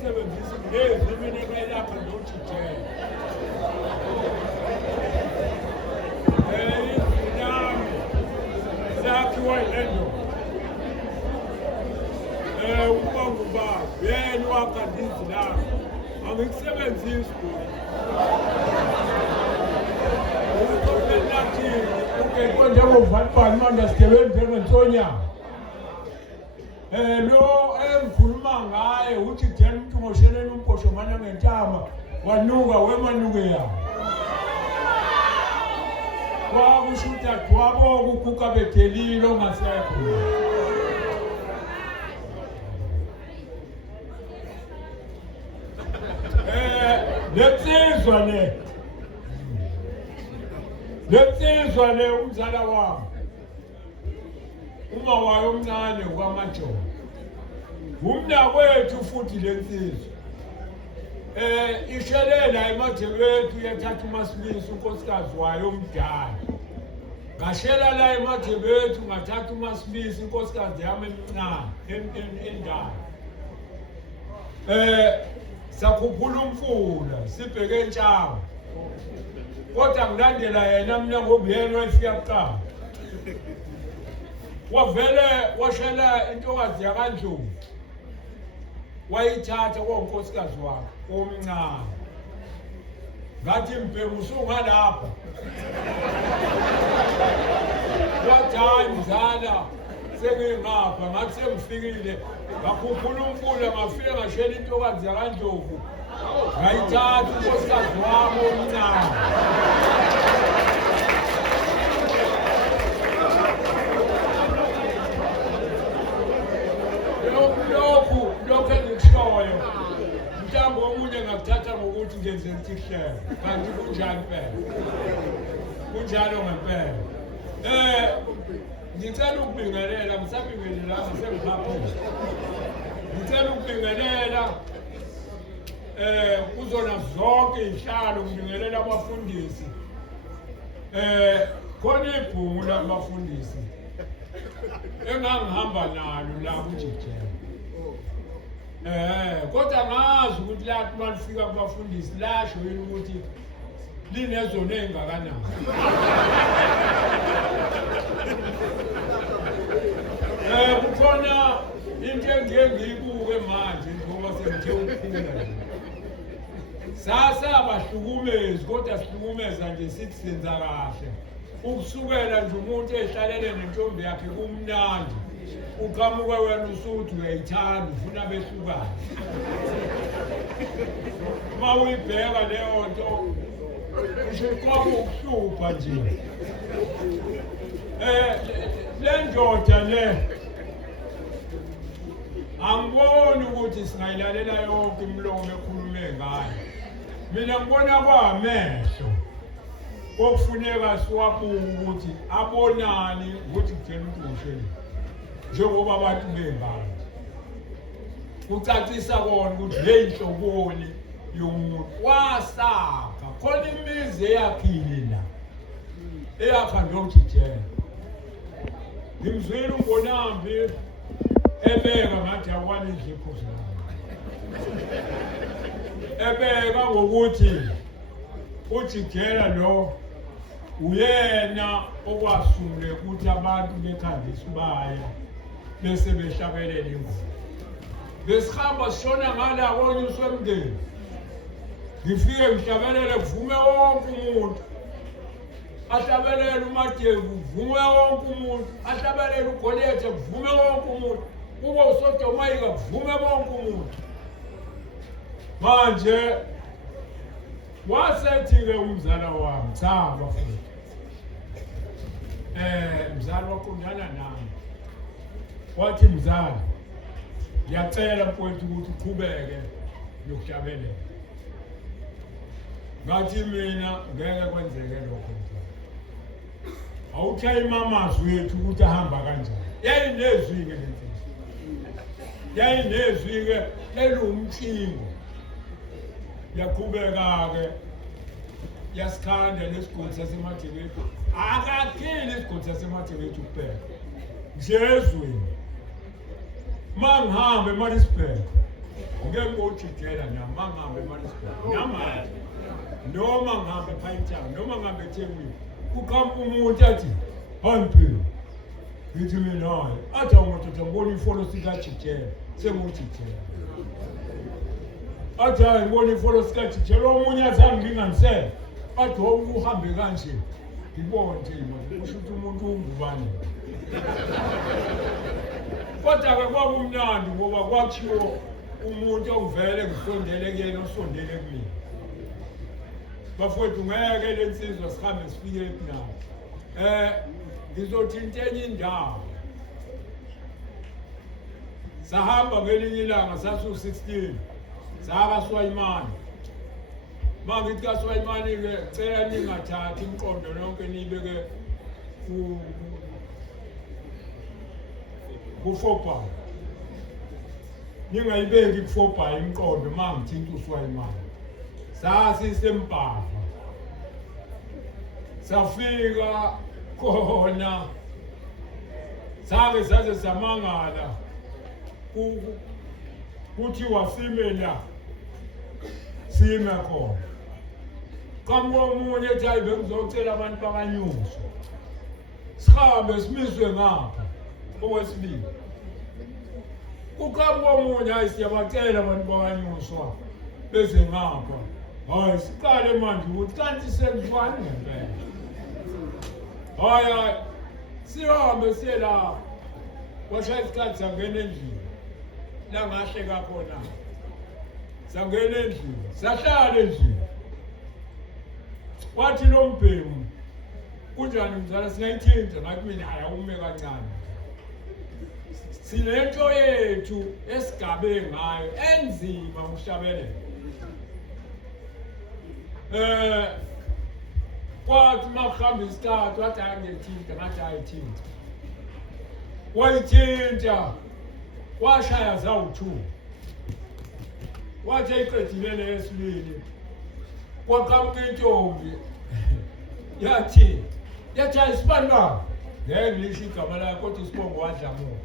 ukusebenzisa ngezi mina elapha nojijela izinami zakhiwa yilendo uba yena wakade izinami angikusebenzisi njengovani manje sigebengu njengenhlonyana lo engikhuluma ngaye uthi jena umuntu ngosheleni umposho mana ngentama wanuka wemanuke yawo kwakusho ukuthi adwaboka ukuguga bedelile ongasekho lensizwa le umzala wami uma wayo omncane kwamaJomo umnakwethu futhi lensizwa ishelela eMathebethu yathatha uMaSibisi unkosikazi wayo omdala ngashela la eMathebethu ngathatha uMaSibisi unkosikazi yami emncane endala sakhuphula umfula sibheke eNtshawa kodwa ngilandela yena mina ngoba yena wayefika kuqala wavele washela intokazi yakaNdlovu wayithatha kwankosikazi wakhe omncane ngathi mbhemu usungalapha wathi hayi mzala sengingapha ngathi sengifikile ngakhuphula umfula ngafika ngashela intokazi yakaNdlovu ngayithatha unkosikazi wami omncane lokhu engikushoyo mhlawumbe omunye ngakuthatha ngokuthi ngenze intihlelo kanti kunjani phela kunjalo ngempela ngicela ukubingelela ngisabingelelanga sengiphaphile ngicela ukubingelela kuzona zonke ihlalo ngibingelela abafundisi khona ibhungu labafundisi engangihamba nalo la kuJijela kodwa ngazi ukuthi lathi malifika kubafundisi lasho yini ukuthi linezona ezingakanani kukhona into engiyibuke manje ngoba sengithe ukukhula sasabahlukumezi kodwa sihlukumeza nje sithi senza kahle ukusukela nje umuntu ehlalele nentombi yakhe kumnandi uqhamuke wena usuthi uyayithanda ufuna behlukane uma uyibheka leyo nto ushiqoqa ukuhlupha nje le ndoda le angiboni ukuthi singayilalela yonke imlomo ekhulume ngayo mina ngibona kwamehlo okufuneka siwabuke ukuthi abonani ukuthi kutheni ukushe njengoba abantu bengani kucacisa kona ukuthi le inhloboni yomuntu wasakha khona imizi eyaphile la eyakha ndoJijela ngimzwile umbonambi ebeka ngathi akwani izipho zami ebeka ngokuthi uJijela lo uyena okwasungule ukuthi abantu bekhangisa ubaya bese behlabelela ingoma besihamba sishona ngala konyuswe emngeni ngifike ngihlabelele kuvume wonke umuntu ahlabelele uMajebu kuvume wonke umuntu ahlabelele uGoliath kuvume wonke umuntu kube uSodomayika kuvume wonke umuntu manje wasethi-ke umzala wami cha bafowethu mzala waqondana nami wathi mzala ngiyacela mfowethu ukuthi uqhubeke nokuhlabelela ngathi mina ngeke kwenzeke lokho awuthayima amazwi wethu ukuthi ahamba kanjani yayinezwi-ke lensizwa yayinezwi-ke elumthingo yaqhubeka-ke yasikhanda lesigodi saseMathebethu akakhile isigodi saseMathebethu kuphela nje ezweni uma ngihamba eMaritzburg ngeke ngojikela nama ngihambe eMaritzburg namanje noma ngihambe ePinetown noma ngihambe eThekwini kuqhamuka umuntu athi hayiphela ngithi mina hayi athi awumadoda ngibona ifolo sikajikela sengujikela athi hayi ngibona ifolo sikajikela omunye azange nginganisele athi uhambe kanje ngibone nje manje kusho ukuthi umuntu ungubani kodwa-ke kwakumnandi ngoba kwakhiwo umuntu ongivele ngisondele kuyena osondele kumina bafowethu ngeke le nsizwa sihambe sifike kunayo ngizothinta enye indawo sahamba ngelinye ilanga sasu-16 sakaswayimani ma ngithi kaswayimani-ke cela ningathathi imiqondo yonke niyibeke ku-4 ningayibeki ku-4 imiqondo ma ngithinta uswayimani sasisempava safika khona sake saze samangala kuthiwa sime la sime khona qamuka omunye ethi hayi bengizocela abantu bakanyuso sihambe simiswe ngapha okwesibili uqhamuka omunye hayi siyabacela abantu bakanyuswa beze ngapha hayi siqale manje ukuthi kanti sekufani ngempela hayi sihambe siye la kwashaya isikhathi sangena endlini la ngahleka khona sangena endlini sahlala endlini wathi lo mbhemu kunjani mzala singayithinta ngathi mina hayi awume kancane sinento yethu esigabe ngayo enzima ukuhlabelela kwathi makuhamba isikhathi wathi angithinta ngathi ayithinta wayithinta washaya zawu-2 wathi eyiqedile leyesibili kwaqhamuka intombi yathi ayisibani baba ngeke ngisho igama lakho kodwa isibongo wadlamuka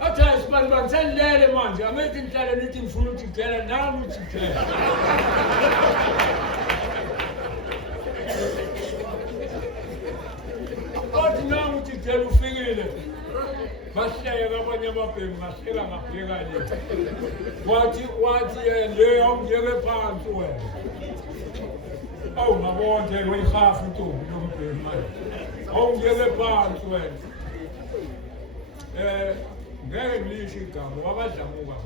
athi ayisibani baba senilele manje angithi nihlale nithi ngifuna ukujikela nami ujikela kodwa nami ujikela ufikile bahleka abanye ababhemu bahleka ngabheka le wathi le awungiyeke phansi wena awungabona wayihafu intombi yombhemu manje awungiyeke phansi wena ngeke ngilisho igama wabadlamuka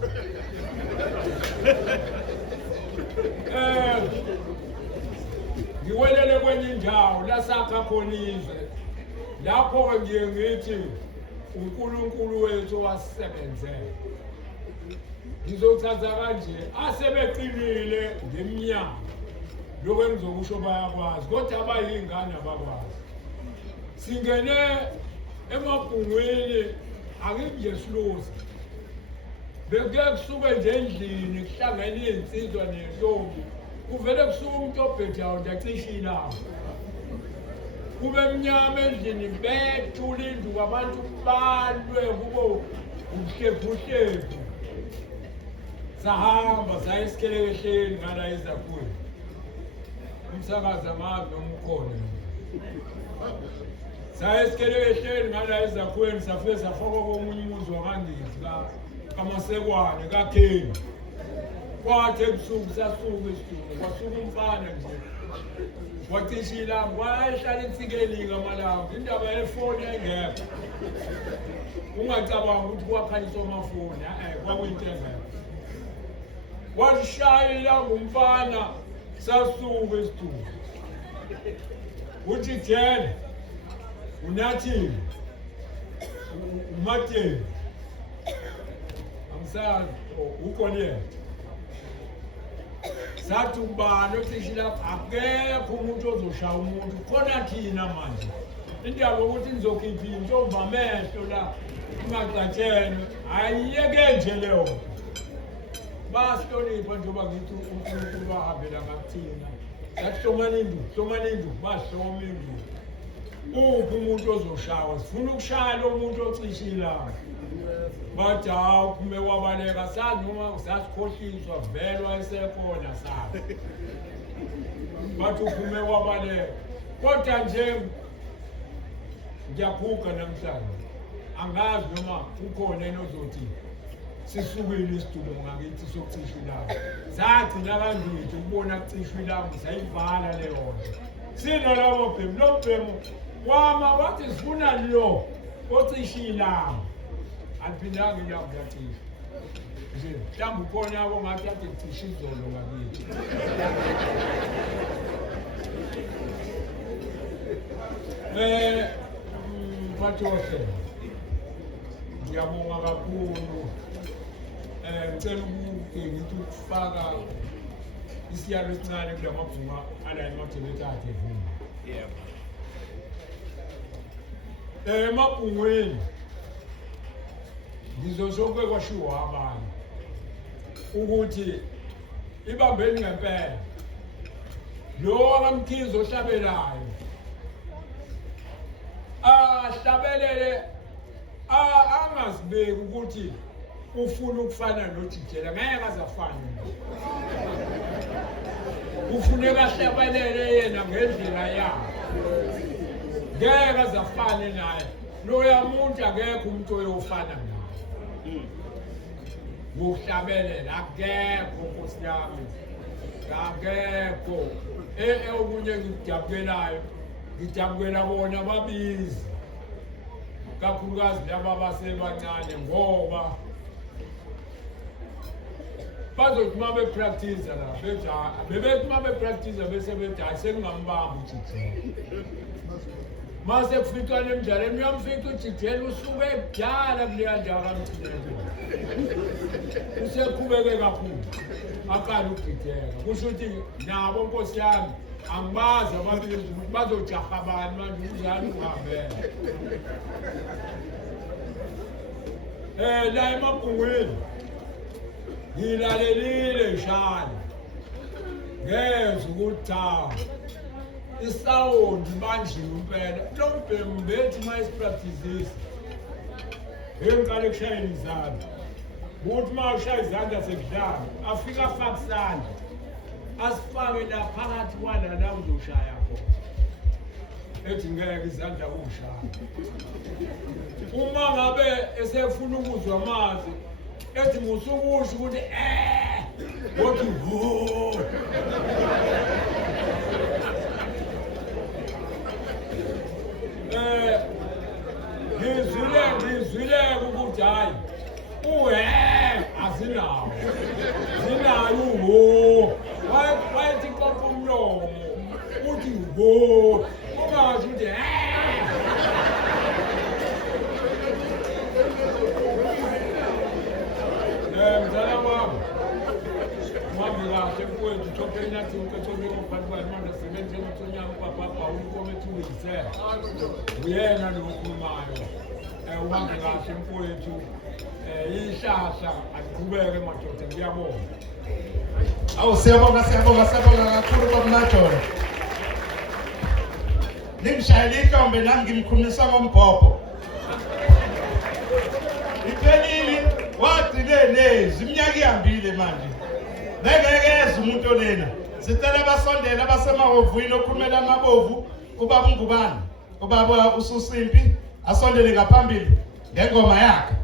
ngiwelele kwenye indawo lasakha khona izwe lapho-ke ngiye ngithi uNkulunkulu wethu wasisebenzela ngizothatha kanje asebeqinile ngeminyaka lokho engizokusho bayakwazi kodwa abayingane abakwazi singene emabhungwini akike silozi beke kusuke nje endlini kuhlangene izinsizwa nentombi kuvele kusuke umuntu obhedayo ndacisha ilanga kube mnyama endlini bethula indlu abantu balwe kubo ubuhlephuhlephu sahamba saya esikhelekehleni ngala ezakhweni umsakaza amazi noma ukhona saya esikhelekehleni ngala ezakhweni safike safaka komunye umuzi wakangithi kamasekwane kakheni kwathi ebusuku sasuka esitulo kwasuka umfana nje wacisha ilanga wayehlala insikelika amalanga indaba yefoni engekho ungacabanga ukuthi kwakhanyiswa amafoni kwakuyinto engekho walishaya ilanga umfana sasuka esitulo uthi Jele uNathile uMateni amsazi ukhona sathi ubani ocisha lapha akekho umuntu ozoshaya umuntu khona thina manje indaba ukuthi nizokhipha intombi amehlo la ingacatshene ayiyeke nje leyo basihlonipha njengoba ngithi uNkulunkulu wahambela ngakuthina sathi hlomani indlu bahloma indlu uphi umuntu ozoshawa sifuna ukushaya lo muntu ocishe ilanga bathi hawu uphume wabaleka sazi noma usasikhohliswa vele wayesekhona sazi bathi uphume wabaleka kodwa nje ngiyaphuka namhlanje angazi noma ukhona enozothi sisukile isidumo ngakithi sokucisha ilanga sagcina kangithi ukubona kucishwa ilanga sayivala leyo nto sina labo bhemu lo bhemu wama wathi sifuna lo ocisha ilanga aliphindanga ilanga kuyacisha nje mhlawumbe ukhona yabo ngathi ade kucisha izolo ngakithi Mphathi ngiyabonga kakhulu ngicela ngithi ukufaka isiyalo esincane kula mabhunga ala emadebeti akhe vuma emabhungweni ngizoshoke kwashiwo abanye ukuthi ibambeni ngempela lo akamkhizi ohlabelayo ahlabelele angazibeki ukuthi ufuna ukufana noJijela ngeke azafane ufuneka ahlabelele yena ngendlela yakhe ngeke azafane naye loya muntu akekho umuntu oyofana naye ngokuhlabelela akekho Nkosi yami akekho okunye ngikujabulayo ngijabukela bona babizi kakhulukazi laba abasebancane ngoba bazothi uma bepractice la bebethi uma bepractice bese bethi hayi sengingambamba uJijela mase kuficwa nemidlalweni uyamfica uJijela usuke ekudala kuleya ndawo kamgcineke useqhubeke kakhulu aqala ukujijela kusho ukuthi nabo Nkosi yami angibazi ababili ukuthi bazojaha bani manje umdlalo uhambela la emabhungweni ngilalelile ishana ngezwe ukuthi cha isawundi banjiwe impela lo mbhemu bethi uma isipractice ngiqale kushayela izandla ukuthi uma ushaya izandla sekudlala afika afake isandla asifake la phakathi kwala la uzoshaya khona ethi ngeke izandla kushaya uma ngabe esefuna ukuzwa amazi ethi musukusho ukuthi wathi ho ngizwile ukuthi hayi azinawo zinayo uho wayethi kopha umlomo uthi ho ungasho ukuthi mzala wami uhambe kahle mfowethu uthophe nathi unkethoke ngaphansi kwayo manje sebenze umthonyama ubabhabha ukomethi uyisela uyena lokhulumayo uhambe kahle mfowethu ihlahla aliqhubeke madoda ngiyabonga awu siyabonga kakhulu baMajola ningishayela ihlombe nami ngimkhulumisa ngombhobho iphelile wagcinenezi iminyaka ihambile manje ngeke umuntu olena sicela basondela abasemahhovini okhulumela amabovu ubaba uNgubane ubaba uSusimpi asondele ngaphambili ngengoma yakhe